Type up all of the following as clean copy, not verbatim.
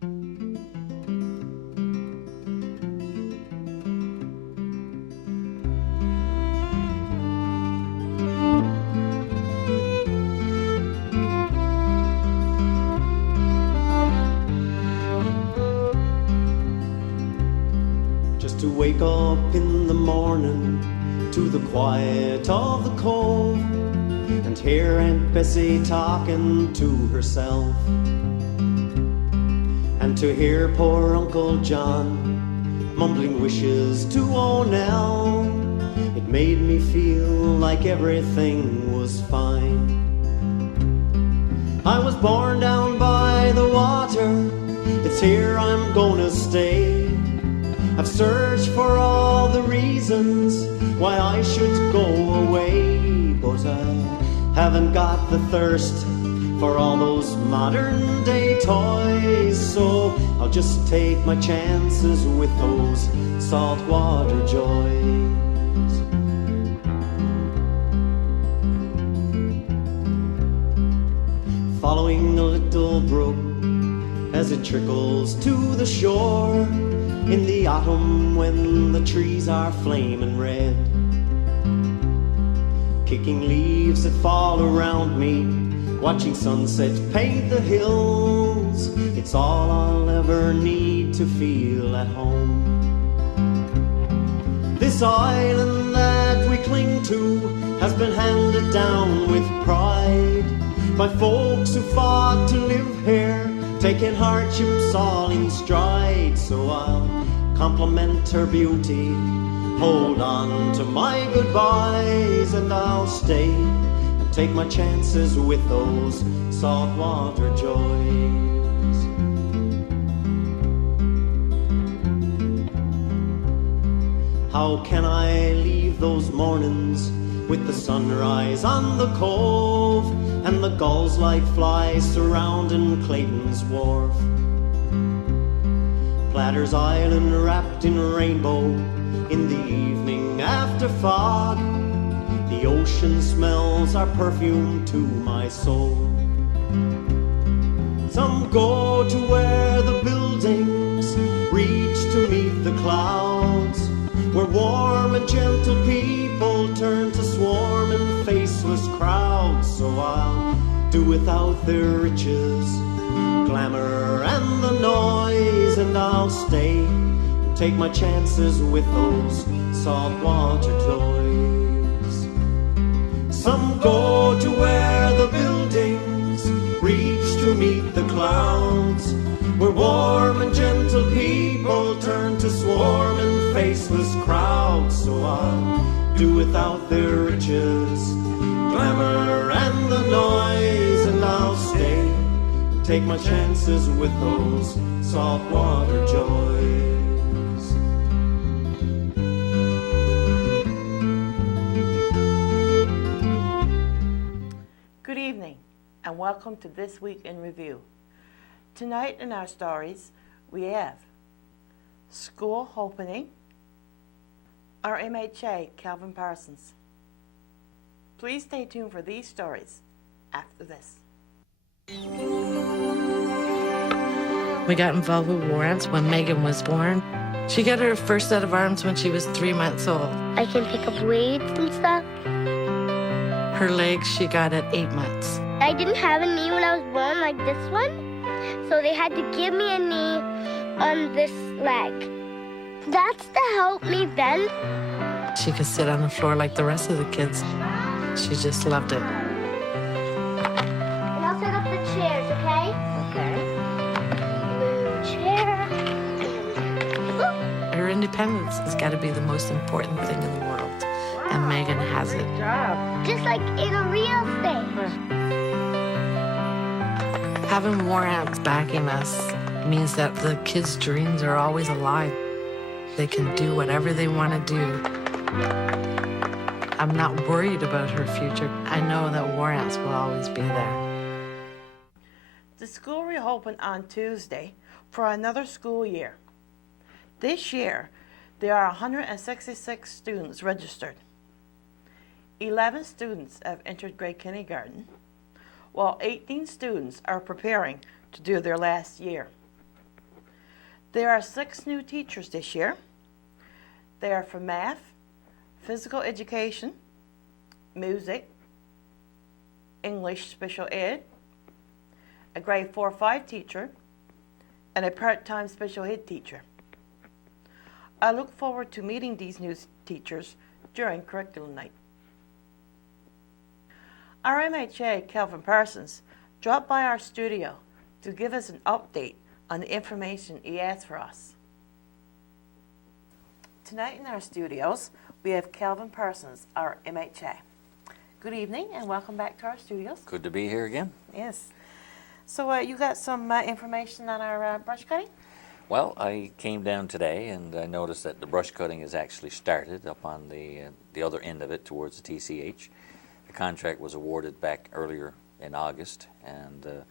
To wake up in the morning to the quiet of the cove and hear Aunt Bessie talking to herself, and to hear poor Uncle John mumbling wishes to O'Nell, it made me feel like everything was fine. I was born down by the water, it's here I'm gonna stay. I've searched for all the reasons why I should go away, but I haven't got the thirst for all those modern day toys, so I'll just take my chances with those saltwater joys. Following a little brook as it trickles to the shore, in the autumn when the trees are flaming red, kicking leaves that fall around me, watching sunsets paint the hills, it's all I'll ever need to feel at home. This island that we cling to has been handed down with pride by folks who fought to live here, taking hardships all in stride, so I'll compliment her beauty, hold on to my goodbyes, and I'll stay and take my chances with those saltwater joys. How can I leave those mornings with the sunrise on the cove and the gulls like flies surrounding Clayton's wharf? Platter's Island wrapped in rainbow in the evening after fog, the ocean smells are perfume to my soul. Some go to where the buildings reach to meet the clouds, where warm and gentle people turn to swarming faceless crowds, so I'll do without their riches, glamour and the noise, and I'll stay and take my chances with those saltwater toys. Some go to where the buildings reach to meet the clouds, where warm and gentle people turn to swarming faceless crowds, so I'll do without their riches, glamour and the noise, and I'll stay and take my chances with those saltwater joys. Good evening and welcome to This Week in Review. Tonight in our stories we have school opening, our MHA Calvin Parsons. Please stay tuned for these stories after this. We got involved with warrants when Megan was born. She got her first set of arms when she was 3 months old. I can pick up weights and stuff. Her legs she got at 8 months. I didn't have a knee when I was born like this one, so they had to give me a knee on this leg. That's to help me bend. She could sit on the floor like the rest of the kids. She just loved it. And I'll set up the chairs, okay? Okay. Blue chair. Her independence has got to be the most important thing in the world, and Megan has it. Good job. Just like in a real thing. Having warrants backing us means that the kids' dreams are always alive. They can do whatever they want to do. I'm not worried about her future. I know that warrants will always be there. The school reopened on Tuesday for another school year. This year, there are 166 students registered. 11 students have entered grade kindergarten, while 18 students are preparing to do their last year. There are 6 new teachers this year. They are for math, physical education, music, English special ed, a grade 4-5 teacher, and a part-time special ed teacher. I look forward to meeting these new teachers during curriculum night. Our MHA, Calvin Parsons, dropped by our studio to give us an update on the information he asked for us. Tonight in our studios, we have Calvin Parsons, our MHA. Good evening and welcome back to our studios. Good to be here again. Yes. So you got some information on our brush cutting? Well, I came down today and I noticed that the brush cutting has actually started up on the other end of it towards the TCH. The contract was awarded back earlier in August, and a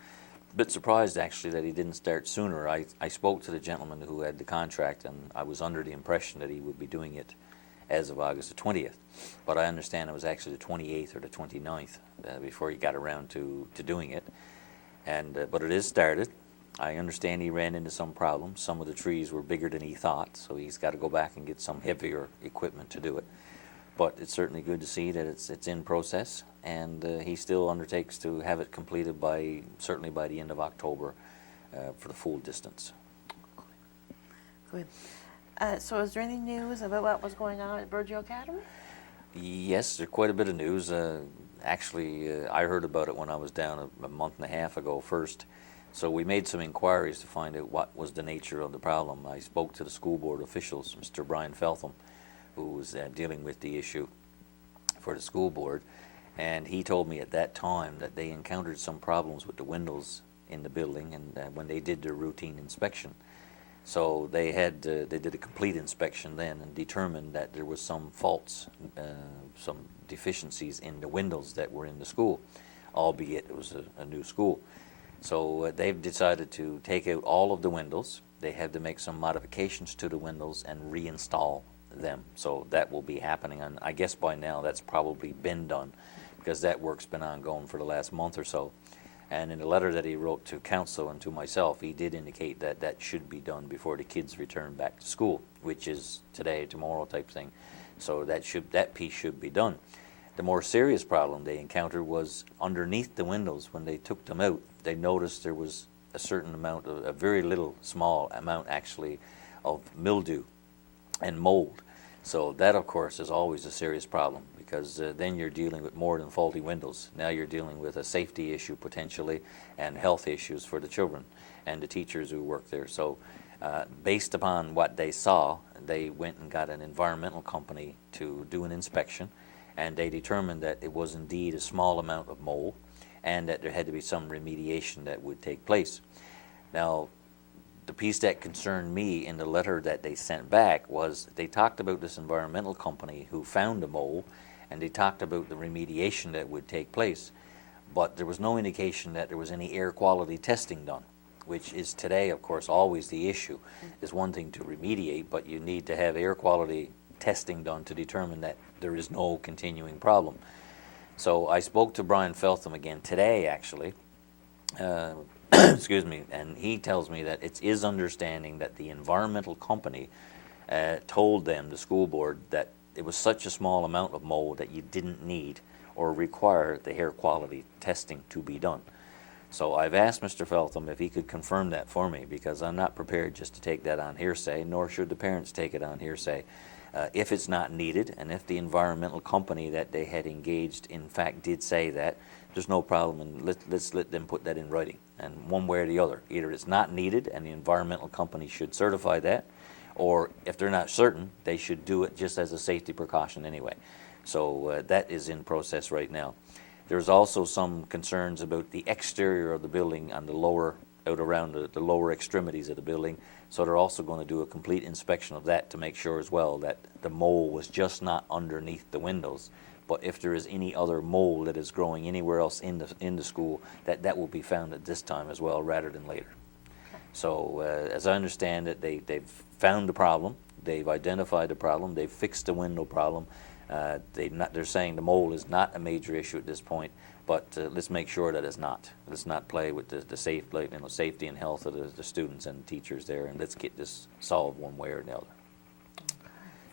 bit surprised actually that he didn't start sooner. I spoke to the gentleman who had the contract, and I was under the impression that he would be doing it as of August the 20th, but I understand it was actually the 28th or the 29th before he got around to doing it. And but it is started. I understand he ran into some problems. Some of the trees were bigger than he thought, so he's got to go back and get some heavier equipment to do it. But it's certainly good to see that it's in process, and he still undertakes to have it completed certainly by the end of October for the full distance. Good. So is there any news about what was going on at Burgeo Academy? Yes, there's quite a bit of news. Actually, I heard about it when I was down a month and a half ago first. So we made some inquiries to find out what was the nature of the problem. I spoke to the school board officials, Mr. Brian Feltham, who was dealing with the issue for the school board, and he told me at that time that they encountered some problems with the windows in the building, and when they did their routine inspection. So they did a complete inspection then and determined that there was some faults, some deficiencies in the windows that were in the school, albeit it was a new school. So they've decided to take out all of the windows. They had to make some modifications to the windows and reinstall them. So that will be happening, and I guess by now that's probably been done, because that work's been ongoing for the last month or so. And in the letter that he wrote to council and to myself, he did indicate that that should be done before the kids return back to school, which is today, tomorrow type thing. So that piece should be done. The more serious problem they encountered was underneath the windows. When they took them out, they noticed there was a certain amount, a very little, small amount actually, of mildew and mold. So that, of course, is always a serious problem, because then you're dealing with more than faulty windows. Now you're dealing with a safety issue potentially and health issues for the children and the teachers who work there. So based upon what they saw, they went and got an environmental company to do an inspection, and they determined that it was indeed a small amount of mold and that there had to be some remediation that would take place. Now, the piece that concerned me in the letter that they sent back was they talked about this environmental company who found the mold, and they talked about the remediation that would take place, but there was no indication that there was any air quality testing done, which is today, of course, always the issue. It's one thing to remediate, but you need to have air quality testing done to determine that there is no continuing problem. So I spoke to Brian Feltham again today, actually, excuse me, and he tells me that it's his understanding that the environmental company told them, the school board, that it was such a small amount of mold that you didn't need or require the air quality testing to be done. So I've asked Mr. Feltham if he could confirm that for me, because I'm not prepared just to take that on hearsay, nor should the parents take it on hearsay. If it's not needed, and if the environmental company that they had engaged in fact did say that, there's no problem, and let's let them put that in writing. And one way or the other, either it's not needed and the environmental company should certify that, or if they're not certain, they should do it just as a safety precaution anyway. So that is in process right now. There's also some concerns about the exterior of the building on the lower, out around the lower extremities of the building. So they're also going to do a complete inspection of that to make sure as well that the mold was just not underneath the windows, but if there is any other mold that is growing anywhere else in the school, that will be found at this time as well, rather than later. So as I understand it, they've found the problem, they've identified the problem, they've fixed the window problem. They're saying the mold is not a major issue at this point, but let's make sure that it's not. Let's not play with the safety and health of the students and teachers there, and let's get this solved one way or another.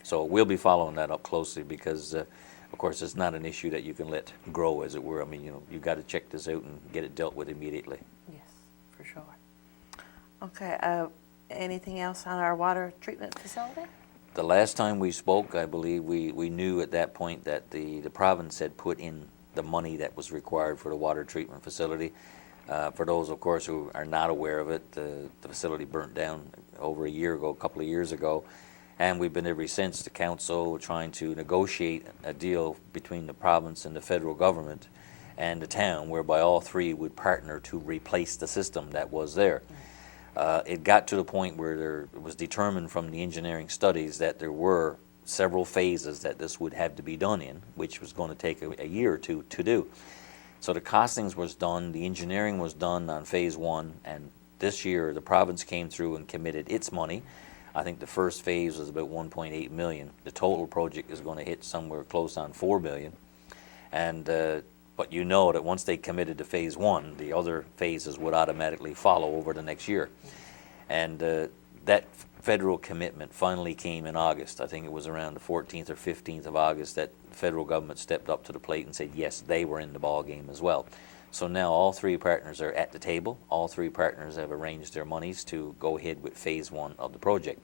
So we'll be following that up closely because, of course, it's not an issue that you can let grow, as it were. I mean, you've got to check this out and get it dealt with immediately. Yes, for sure. Okay, anything else on our water treatment facility? The last time we spoke, I believe we knew at that point that the province had put in the money that was required for the water treatment facility. For those, of course, who are not aware of it, the facility burnt down over a couple of years ago, and we've been ever since, the council, trying to negotiate a deal between the province and the federal government and the town, whereby all three would partner to replace the system that was there. It got to the point where it was determined from the engineering studies that there were several phases that this would have to be done in, which was going to take a year or two to do. So the costings was done, the engineering was done on phase 1, and this year the province came through and committed its money. I think the first phase was about 1.8 million. The total project is going to hit somewhere close on 4 million. And but you know that once they committed to phase 1, the other phases would automatically follow over the next year. And that federal commitment finally came in August. I think it was around the 14th or 15th of August that the federal government stepped up to the plate and said yes, they were in the ball game as well. So now all three partners are at the table. All three partners have arranged their monies to go ahead with phase 1 of the project.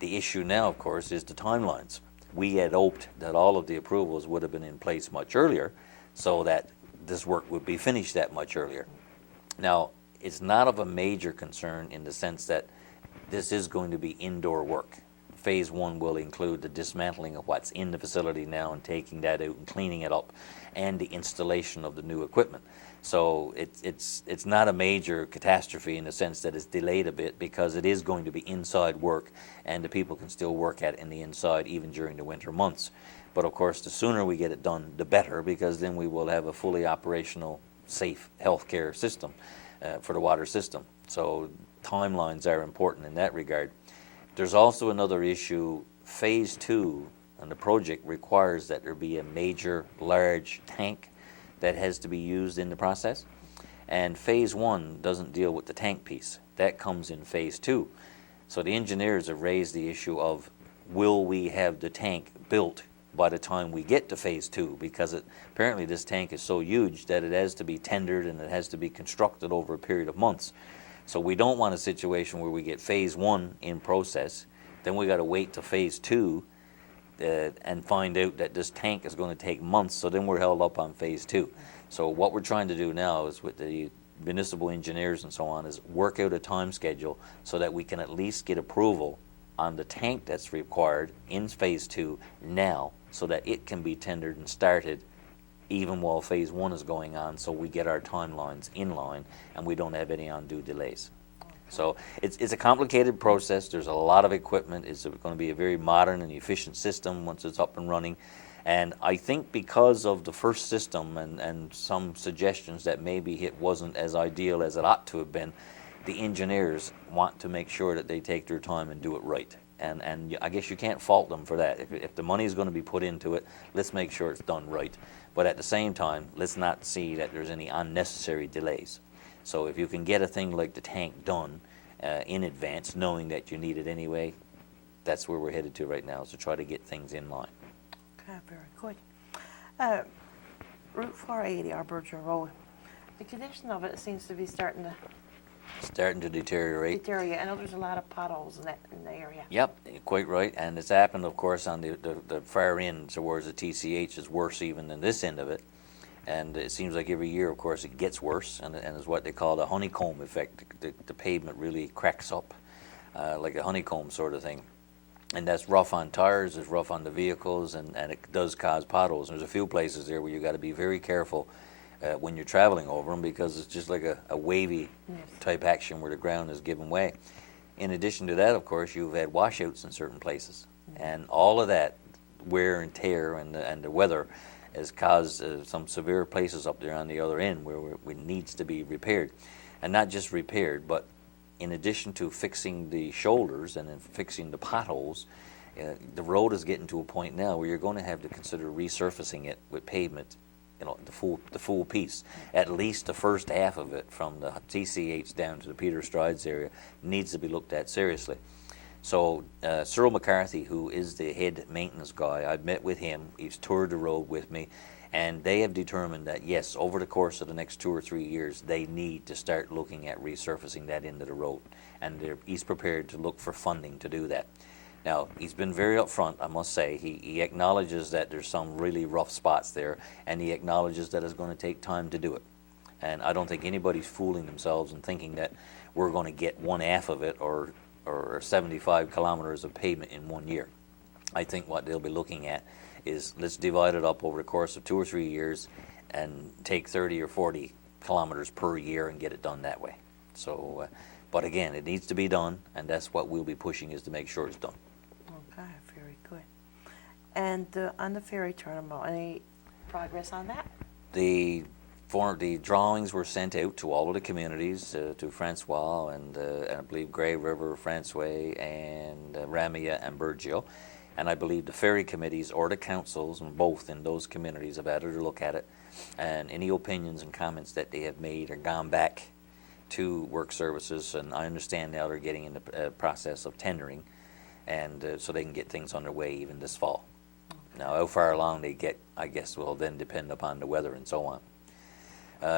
The issue now, of course, is the timelines. We had hoped that all of the approvals would have been in place much earlier so that this work would be finished that much earlier. Now, it's not of a major concern in the sense that this is going to be indoor work. Phase 1 will include the dismantling of what's in the facility now and taking that out and cleaning it up, and the installation of the new equipment. So it's not a major catastrophe in the sense that it's delayed a bit, because it is going to be inside work and the people can still work at it in the inside even during the winter months. But of course, the sooner we get it done, the better, because then we will have a fully operational, safe healthcare system for the water system. So timelines are important in that regard. There's also another issue. Phase 2 and the project requires that there be a major, large tank that has to be used in the process. And phase 1 doesn't deal with the tank piece. That comes in phase 2. So the engineers have raised the issue of, will we have the tank built by the time we get to phase 2? Because apparently this tank is so huge that it has to be tendered and it has to be constructed over a period of months. So we don't want a situation where we get phase 1 in process, then we got to wait till phase 2 and find out that this tank is going to take months, so then we're held up on phase 2. So what we're trying to do now is, with the municipal engineers and so on, is work out a time schedule so that we can at least get approval on the tank that's required in phase 2 now, so that it can be tendered and started even while phase 1 is going on, so we get our timelines in line and we don't have any undue delays. So it's a complicated process. There's a lot of equipment. It's going to be a very modern and efficient system once it's up and running. And I think because of the first system and some suggestions that maybe it wasn't as ideal as it ought to have been, the engineers want to make sure that they take their time and do it right. And I guess you can't fault them for that. If the money is going to be put into it, let's make sure it's done right. But at the same time, let's not see that there's any unnecessary delays. So if you can get a thing like the tank done in advance, knowing that you need it anyway, that's where we're headed to right now, is to try to get things in line. Okay, very good. Route 480, our Berger Road, the condition of it seems to be starting to deteriorate. I know there's a lot of potholes in the area. Yep, quite right. And it's happened, of course, on the far end towards the TCH is worse even than this end of it. And it seems like every year, of course, it gets worse, and it's what they call the honeycomb effect. The pavement really cracks up like a honeycomb sort of thing. And that's rough on tires, it's rough on the vehicles, and it does cause potholes. There's a few places there where you got to be very careful when you're traveling over them, because it's just like a wavy type action where the ground is giving way. In addition to that, of course, you've had washouts in certain places. And all of that wear and tear and the weather has caused some severe places up there on the other end where it needs to be repaired. And not just repaired, but in addition to fixing the shoulders and then fixing the potholes, the road is getting to a point now where you're going to have to consider resurfacing it with pavement the full piece. At least the first half of it, from the TCH down to the Peter Strides area, needs to be looked at seriously. So Cyril McCarthy, who is the head maintenance guy, I've met with him. He's toured the road with me, and they have determined that yes, over the course of the next 2 or 3 years, they need to start looking at resurfacing that end of the road, and he's prepared to look for funding to do that. Now, he's been very upfront, I must say. He acknowledges that there's some really rough spots there, and he acknowledges that it's going to take time to do it. And I don't think anybody's fooling themselves and thinking that we're going to get one half of it or 75 kilometers of pavement in 1 year. I think what they'll be looking at is, let's divide it up over the course of 2 or 3 years and take 30 or 40 kilometers per year and get it done that way. So, but again, it needs to be done, and that's what we'll be pushing, is to make sure it's done. Okay, very good. And on the ferry terminal, any progress on that? The drawings were sent out to all of the communities, to Francois and I believe Grey River, Franceway, and Ramia and Burgeo. And I believe the ferry committees or the councils, and both in those communities, have had a look at it. And any opinions and comments that they have made are gone back to Work Services. And I understand now they're getting in the process of tendering, and so they can get things underway even this fall. Now, how far along they get, I guess, will then depend upon the weather and so on.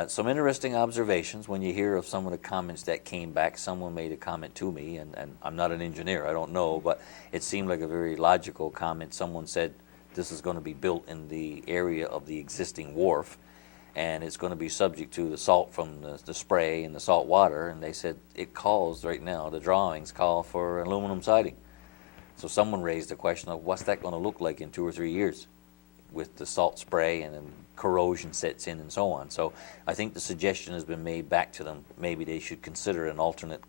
Some interesting observations when you hear of some of the comments that came back. Someone made a comment to me, and I'm not an engineer, I don't know, but it seemed like a very logical comment. Someone said this is going to be built in the area of the existing wharf, and it's going to be subject to the salt from the spray and the salt water, and they said it calls right now, the drawings call for aluminum siding. So someone raised the question of what's that going to look like in 2 or 3 years with the salt spray and then corrosion sets in and so on. So I think the suggestion has been made back to them. Maybe they should consider an alternate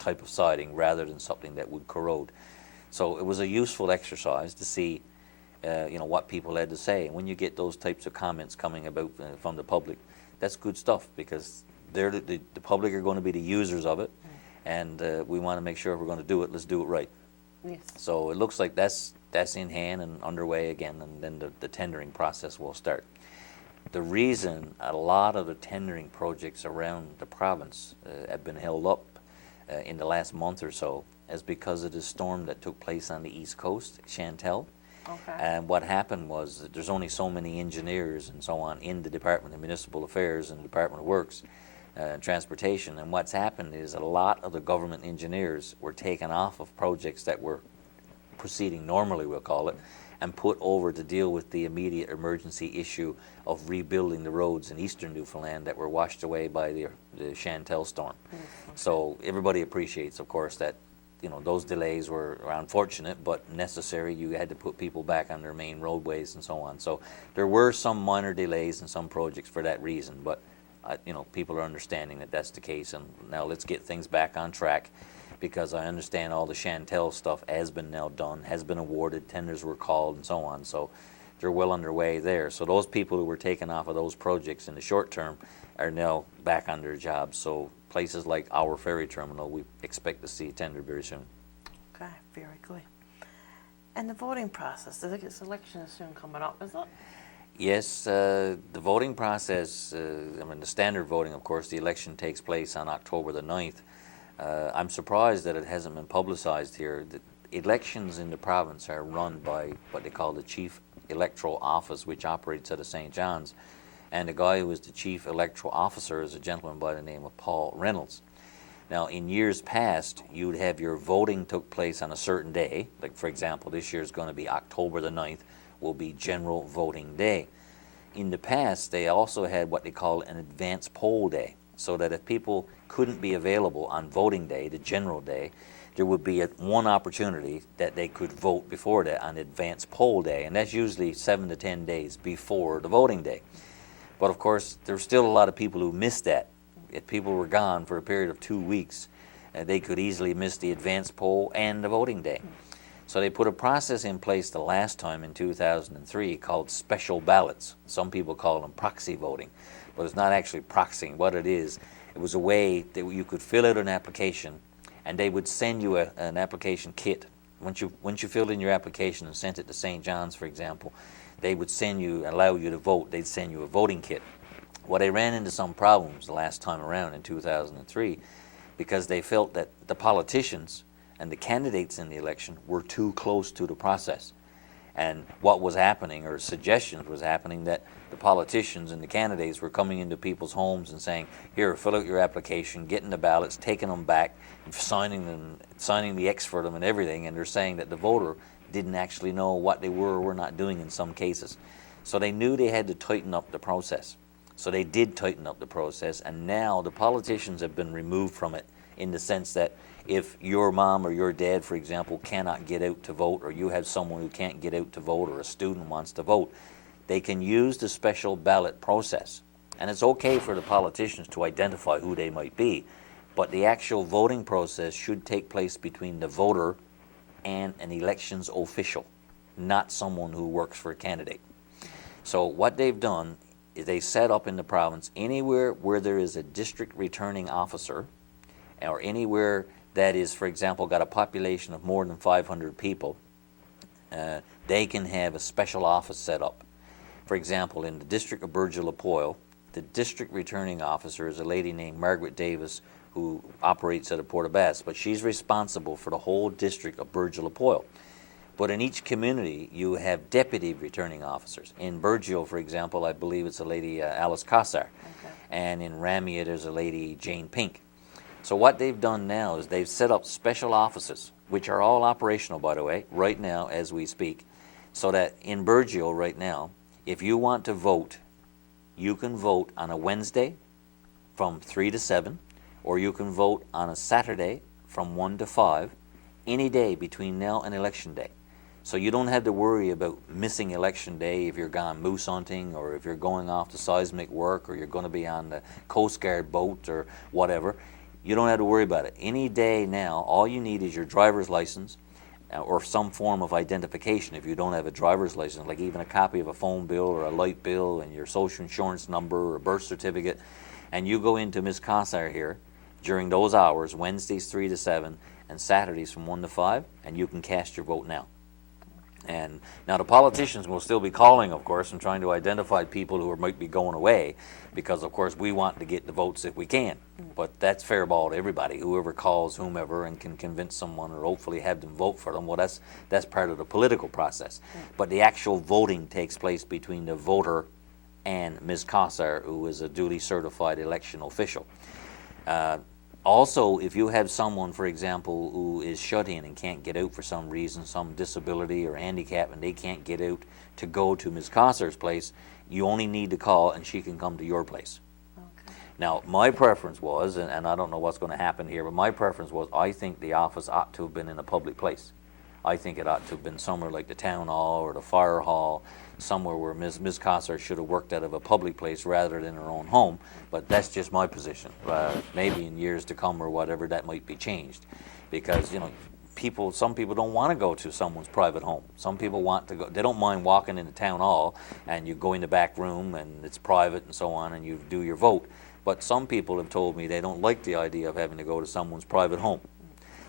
type of siding rather than something that would corrode. So it was a useful exercise to see what people had to say. And when you get those types of comments coming about from the public, that's good stuff, because they're the public are going to be the users of it, and we want to make sure if we're going to do it, let's do it right. Yes. So it looks like that's in hand and underway again, and then the tendering process will start. The reason a lot of the tendering projects around the province have been held up in the last month or so is because of the storm that took place on the East Coast, Chantal. Okay. And what happened was that there's only so many engineers and so on in the Department of Municipal Affairs and the Department of Works and Transportation. And what's happened is a lot of the government engineers were taken off of projects that were proceeding normally, we'll call it, and put over to deal with the immediate emergency issue of rebuilding the roads in eastern Newfoundland that were washed away by the Chantal storm. Okay. So everybody appreciates, of course, that those delays were unfortunate but necessary. You had to put people back on their main roadways and so on. So there were some minor delays in some projects for that reason, but people are understanding that that's the case, and now let's get things back on track, because I understand all the Chantal stuff has been now done, has been awarded, tenders were called and so on, so they're well underway there. So those people who were taken off of those projects in the short term are now back on their jobs. So places like our ferry terminal, we expect to see a tender very soon. Okay, very good. And the voting process, the election is soon coming up, is it? Yes, the voting process, the standard voting, of course, the election takes place on October the 9th. I'm surprised that it hasn't been publicized here. The elections in the province are run by what they call the Chief Electoral Office, which operates out of St. John's. And the guy who is the Chief Electoral Officer is a gentleman by the name of Paul Reynolds. Now, in years past, you'd have your voting took place on a certain day. Like, for example, this year is going to be October the 9th, will be General Voting Day. In the past, they also had what they call an advance poll day, so that if people couldn't be available on voting day, the general day, there would be one opportunity that they could vote before that on advance poll day, and that's usually 7 to 10 days before the voting day. But of course, there's still a lot of people who missed that. If people were gone for a period of 2 weeks, they could easily miss the advance poll and the voting day. So they put a process in place the last time in 2003 called special ballots. Some people call them proxy voting, but it's not actually proxying. What it is, it was a way that you could fill out an application, and they would send you an application kit. Once you filled in your application and sent it to St. John's, for example, they would allow you to vote. They'd send you a voting kit. Well, they ran into some problems the last time around in 2003 because they felt that the politicians and the candidates in the election were too close to the process. And what was happening, or suggestions was happening, that the politicians and the candidates were coming into people's homes and saying, here, fill out your application, getting the ballots, taking them back, signing the X for them and everything, and they're saying that the voter didn't actually know what they were or were not doing in some cases. So they knew they had to tighten up the process. So they did tighten up the process, and now the politicians have been removed from it in the sense that if your mom or your dad, for example, cannot get out to vote, or you have someone who can't get out to vote, or a student wants to vote, they can use the special ballot process. And it's okay for the politicians to identify who they might be, but the actual voting process should take place between the voter and an elections official, not someone who works for a candidate. So what they've done is they set up in the province anywhere where there is a district returning officer, or anywhere that is, for example, got a population of more than 500 people, they can have a special office set up. For example, in the district of Burgeo-Lapoil, the district returning officer is a lady named Margaret Davis, who operates out of Port aux Basques, but she's responsible for the whole district of Burgeo-Lapoil. But in each community, you have deputy returning officers. In Burgeo, for example, I believe it's a lady, Alice Cossar. Okay. And in Ramia, there's a lady, Jane Pink. So what they've done now is they've set up special offices, which are all operational, by the way, right now as we speak, so that in Burgeo right now, if you want to vote, you can vote on a Wednesday from 3 to 7, or you can vote on a Saturday from 1 to 5, any day between now and Election Day. So you don't have to worry about missing Election Day if you're gone moose hunting, or if you're going off to seismic work, or you're going to be on the Coast Guard boat or whatever. You don't have to worry about it. Any day now, all you need is your driver's license or some form of identification if you don't have a driver's license, like even a copy of a phone bill or a light bill and your social insurance number or a birth certificate. And you go into Ms. Cossar here during those hours, Wednesdays 3 to 7 and Saturdays from 1 to 5, and you can cast your vote now. And now the politicians will still be calling, of course, and trying to identify people who might be going away, because of course we want to get the votes if we can. But that's fair ball to everybody. Whoever calls whomever and can convince someone or hopefully have them vote for them, well, that's part of the political process. But the actual voting takes place between the voter and Ms. Cossar, who is a duly certified election official. Also, if you have someone, for example, who is shut in and can't get out for some reason, some disability or handicap, and they can't get out to go to Ms. Cossar's place, you only need to call and she can come to your place. Okay. Now, my preference was, and I don't know what's going to happen here, but my preference was I think the office ought to have been in a public place. I think it ought to have been somewhere like the town hall or the fire hall, somewhere where Ms. Cossar should have worked out of a public place rather than her own home. But that's just my position. Maybe in years to come or whatever, that might be changed, because some people don't want to go to someone's private home. Some people want to go. They don't mind walking into town hall and you go in the back room and it's private and so on, and you do your vote. But some people have told me they don't like the idea of having to go to someone's private home.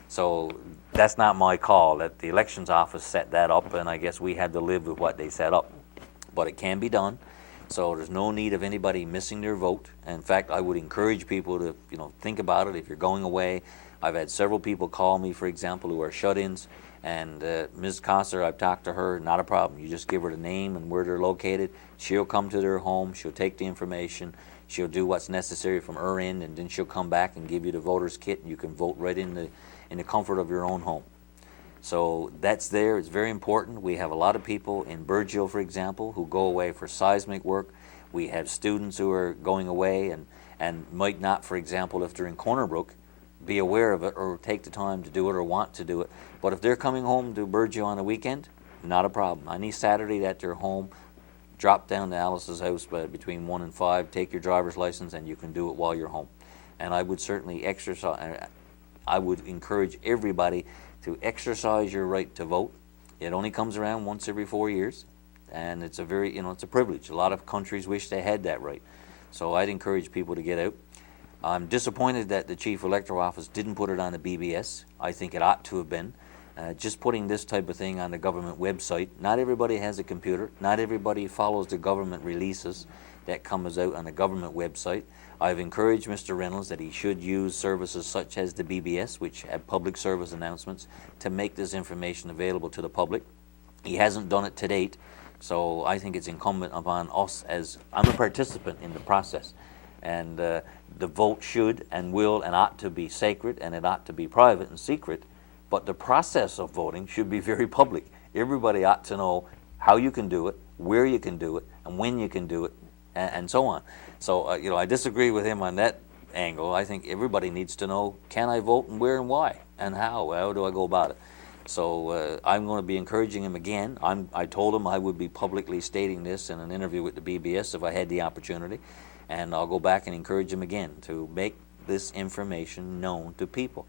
So that's not my call. That the elections office set that up, and I guess we had to live with what they set up. But it can be done. So there's no need of anybody missing their vote. In fact, I would encourage people to, think about it if you're going away. I've had several people call me, for example, who are shut-ins, and Ms. Cossar, I've talked to her, not a problem. You just give her the name and where they're located. She'll come to their home. She'll take the information. She'll do what's necessary from her end, and then she'll come back and give you the voter's kit, and you can vote right in the comfort of your own home. So that's there. It's very important. We have a lot of people in Burgeo, for example, who go away for seismic work. We have students who are going away and might not, for example, if they're in Corner Brook, be aware of it or take the time to do it or want to do it. But if they're coming home to Burgeo on a weekend, not a problem. Any Saturday that they're home, drop down to Alice's house between 1 and 5, take your driver's license, and you can do it while you're home. And I would certainly I would encourage everybody to exercise your right to vote. It only comes around once every 4 years, and it's a very, it's a privilege. A lot of countries wish they had that right. So I'd encourage people to get out. I'm disappointed that the Chief Electoral Office didn't put it on the BBS. I think it ought to have been. Just putting this type of thing on the government website, not everybody has a computer, not everybody follows the government releases that comes out on the government website. I've encouraged Mr. Reynolds that he should use services such as the BBS, which have public service announcements, to make this information available to the public. He hasn't done it to date, so I think it's incumbent upon us, as I'm a participant in the process, and the vote should and will and ought to be sacred, and it ought to be private and secret, but the process of voting should be very public. Everybody ought to know how you can do it, where you can do it, and when you can do it, and so on. So, you know, I disagree with him on that angle. I think everybody needs to know, can I vote, and where and why, and how? How do I go about it? So I'm going to be encouraging him again. I told him I would be publicly stating this in an interview with the BBS if I had the opportunity, and I'll go back and encourage him again to make this information known to people.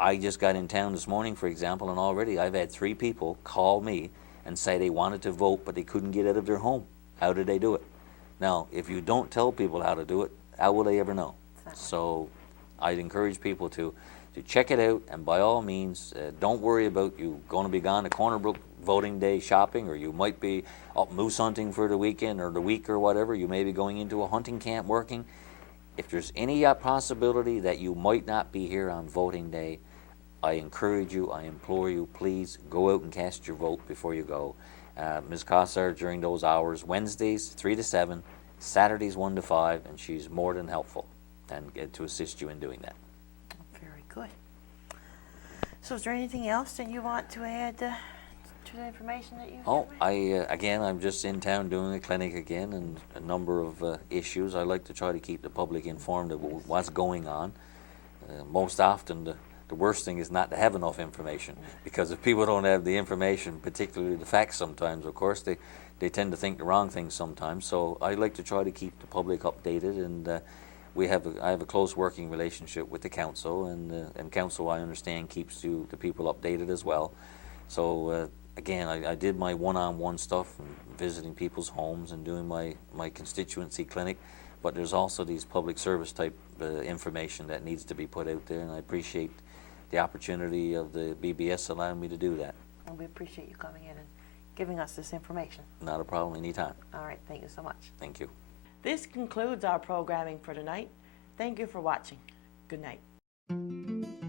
I just got in town this morning, for example, and already I've had 3 people call me and say they wanted to vote, but they couldn't get out of their home. How did they do it? Now, if you don't tell people how to do it, how will they ever know? Exactly. So I'd encourage people to check it out, and by all means, don't worry about you going to be gone to Corner Brook voting day shopping, or you might be up moose hunting for the weekend or the week or whatever. You may be going into a hunting camp working. If there's any possibility that you might not be here on voting day, I encourage you, I implore you, please go out and cast your vote before you go. Ms. Cossar, during those hours, Wednesdays 3 to 7, Saturdays 1 to 5, and she's more than helpful and to assist you in doing that. Very good. So is there anything else that you want to add to the information that you've Again, I'm just in town doing a clinic again, and a number of issues. I like to try to keep the public informed of what's going on. Most often, the worst thing is not to have enough information, because if people don't have the information, particularly the facts sometimes, of course, they tend to think the wrong things sometimes. So I like to try to keep the public updated, and I have a close working relationship with the council, and council, I understand, keeps the people updated as well. So again, I did my one-on-one stuff, and visiting people's homes and doing my constituency clinic, but there's also these public service type information that needs to be put out there, and I appreciate the opportunity of the BBS allowing me to do that. And we appreciate you coming in and giving us this information. Not a problem, anytime. All right, thank you so much. Thank you. This concludes our programming for tonight. Thank you for watching. Good night.